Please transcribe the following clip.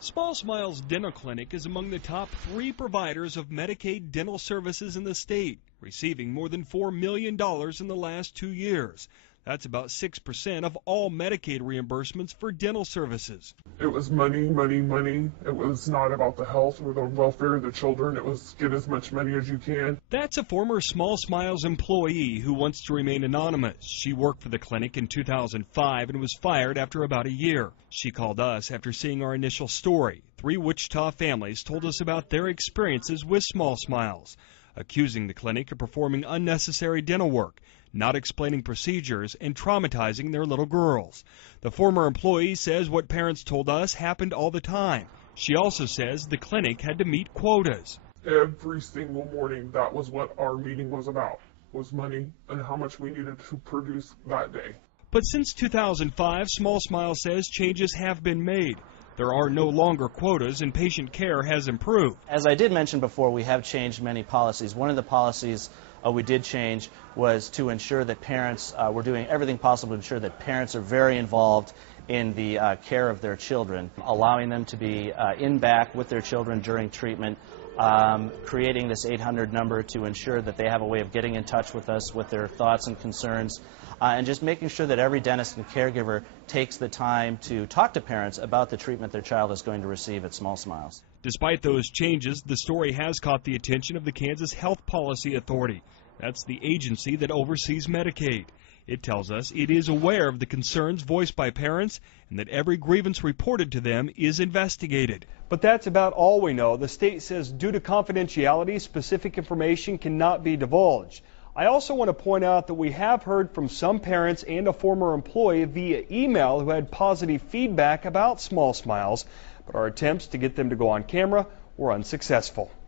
Small Smiles Dental Clinic is among the top 3 providers of Medicaid dental services in the state, receiving more than $4 million in the last 2 years. That's about 6% of all Medicaid reimbursements for dental services. It was money, money, money. It was not about the health or the welfare of the children. It was get as much money as you can. That's a former Small Smiles employee who wants to remain anonymous. She worked for the clinic in 2005 and was fired after about a year. She called us after seeing our initial story. 3 Wichita families told us about their experiences with Small Smiles, accusing the clinic of performing unnecessary dental work, not explaining procedures, and traumatizing their little girls. The former employee says what parents told us happened all the time. She also says the clinic had to meet quotas. Every single morning, that was what our meeting was about, was money and how much we needed to produce that day. But since 2005, Small Smile says changes have been made. There are no longer quotas and patient care has improved. As I did mention before, we have changed many policies. One of the policies we did change was to ensure that parents, we're doing everything possible to ensure that parents are very involved in the care of their children, allowing them to be in back with their children during treatment, creating this 800 number to ensure that they have a way of getting in touch with us with their thoughts and concerns, and just making sure that every dentist and caregiver takes the time to talk to parents about the treatment their child is going to receive at Small Smiles. Despite those changes, the story has caught the attention of the Kansas Health Policy Authority. That's the agency that oversees Medicaid. It tells us it is aware of the concerns voiced by parents and that every grievance reported to them is investigated. But that's about all we know. The state says due to confidentiality, specific information cannot be divulged. I also want to point out that we have heard from some parents and a former employee via email who had positive feedback about Small Smiles, but our attempts to get them to go on camera were unsuccessful.